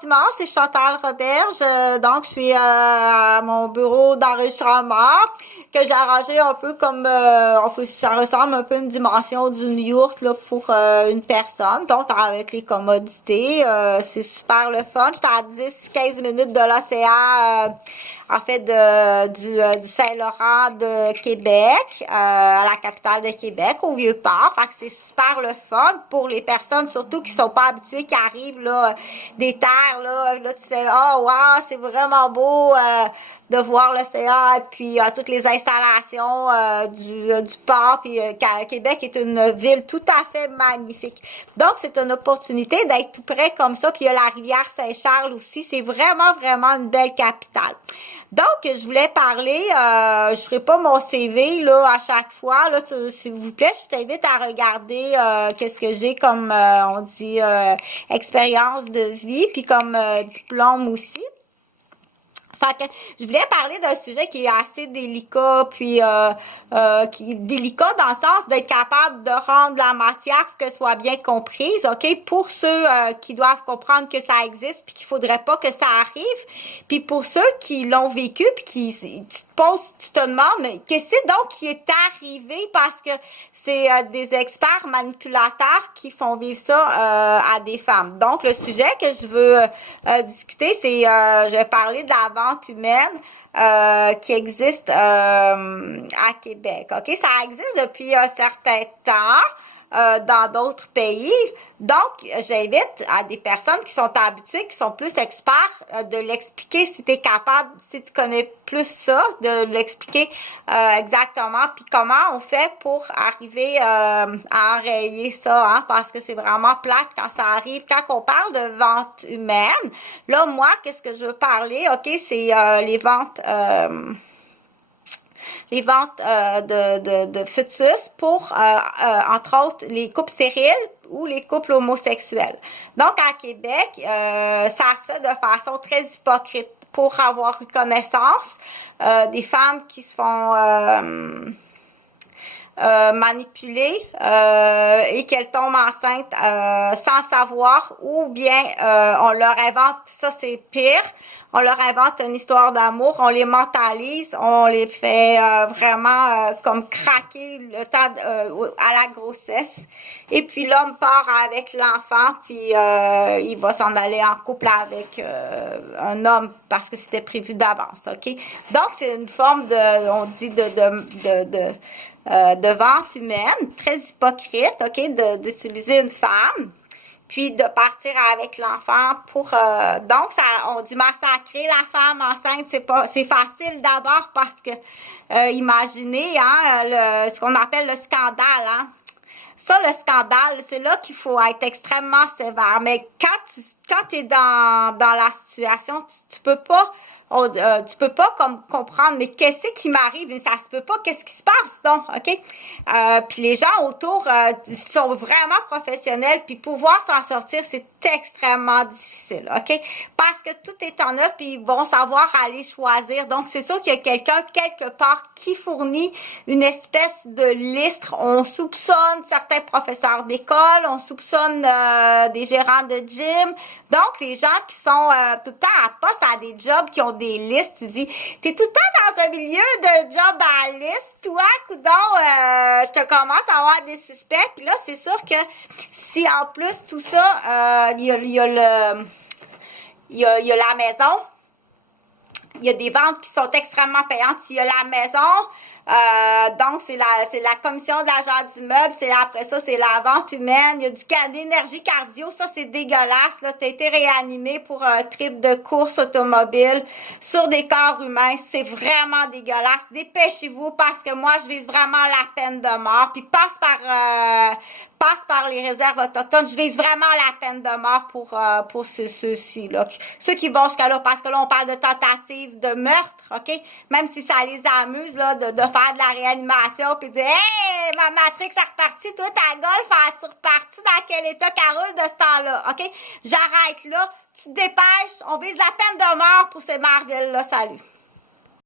dimanche, c'est Chantal Roberge. Donc, je suis à mon bureau d'enregistrement que j'ai arrangé un peu comme ça ressemble un peu à une dimension d'une yourte là, pour une personne. Donc, avec les commodités, c'est super le fun. J'étais à 10-15 minutes de l'océan, en fait, du Saint-Laurent de Québec, à la capitale de Québec, au Vieux-Port. Fait que c'est super le fun pour les personnes, surtout qui sont pas habituées, qui arrivent là des terres là tu fais oh wow, c'est vraiment beau de voir l'océan et puis toutes les installations du port. Puis Québec est une ville tout à fait magnifique. Donc c'est une opportunité d'être tout près comme ça. Puis il y a la rivière Saint-Charles aussi. C'est vraiment une belle capitale. Donc, je voulais parler, je ferai pas mon CV là à chaque fois, là, s'il vous plaît, je t'invite à regarder qu'est-ce que j'ai comme, on dit, expérience de vie, puis comme diplôme aussi. Fait que je voulais parler d'un sujet qui est assez délicat, puis qui est délicat dans le sens d'être capable de rendre la matière pour qu'elle soit bien comprise, ok? Pour ceux qui doivent comprendre que ça existe, puis qu'il faudrait pas que ça arrive, puis pour ceux qui l'ont vécu, puis qui tu te demandes, mais qu'est-ce donc qui est arrivé parce que c'est des experts manipulateurs qui font vivre ça à des femmes. Donc, le sujet que je veux discuter, c'est, je vais parler de la vente humaine qui existe à Québec. OK? Ça existe depuis un certain temps. Dans d'autres pays. Donc, j'invite à des personnes qui sont habituées, qui sont plus experts, de l'expliquer si tu es capable, si tu connais plus ça, de l'expliquer exactement, puis comment on fait pour arriver à enrayer ça, hein, parce que c'est vraiment plate quand ça arrive. Quand on parle de vente humaine, là, moi, qu'est-ce que je veux parler? OK, c'est les ventes de fœtus pour, entre autres, les couples stériles ou les couples homosexuels. Donc, à Québec, ça se fait de façon très hypocrite. Pour avoir eu connaissance, des femmes qui se font manipuler et qu'elles tombent enceintes sans savoir, ou bien on leur invente, ça c'est pire, on leur invente une histoire d'amour, on les mentalise, on les fait vraiment comme craquer le temps à la grossesse, et puis l'homme part avec l'enfant, puis il va s'en aller en couple avec un homme parce que c'était prévu d'avance, ok? Donc c'est une forme de, on dit de vente humaine, très hypocrite, ok, d'utiliser une femme, puis de partir avec l'enfant pour donc ça, on dit massacrer la femme enceinte, c'est facile d'abord parce que imaginez ce qu'on appelle le scandale, hein. Ça, le scandale, c'est là qu'il faut être extrêmement sévère. Mais quand t'es dans la situation, tu peux pas comme comprendre, mais qu'est-ce qui m'arrive? Ça se peut pas, qu'est-ce qui se passe donc, ok? Puis les gens autour sont vraiment professionnels, puis pouvoir s'en sortir, c'est extrêmement difficile, ok? Parce que tout est en œuvre, puis ils vont savoir aller choisir. Donc, c'est sûr qu'il y a quelqu'un quelque part qui fournit une espèce de liste. On soupçonne certains professeurs d'école, on soupçonne des gérants de gym. Donc, les gens qui sont tout le temps à poste à des jobs qui ont des listes, tu dis, t'es tout le temps dans un milieu de job à liste, toi, coudonc, je te commence à avoir des suspects. Puis là, c'est sûr que si en plus tout ça, il y a la maison, il y a des ventes qui sont extrêmement payantes. Il y a la maison, donc c'est la commission de l'agent d'immeuble, après ça, c'est la vente humaine. Il y a d'énergie cardio, ça c'est dégueulasse. Là, t'as été réanimé pour un trip de course automobile sur des corps humains. C'est vraiment dégueulasse. Dépêchez-vous parce que moi, je vise vraiment la peine de mort. Puis passe par les réserves autochtones. Je vise vraiment la peine de mort pour ceux-ci, là. Ceux qui vont jusqu'à là, parce que là, on parle de tentative de meurtre, ok? Même si ça les amuse, là, de faire de la réanimation, puis de dire, hey, ma Matrix a reparti, toi, ta golf, as-tu reparti dans quel état Carole de ce temps-là, ok? J'arrête là, tu te dépêches, on vise la peine de mort pour ces Marvel-là, salut.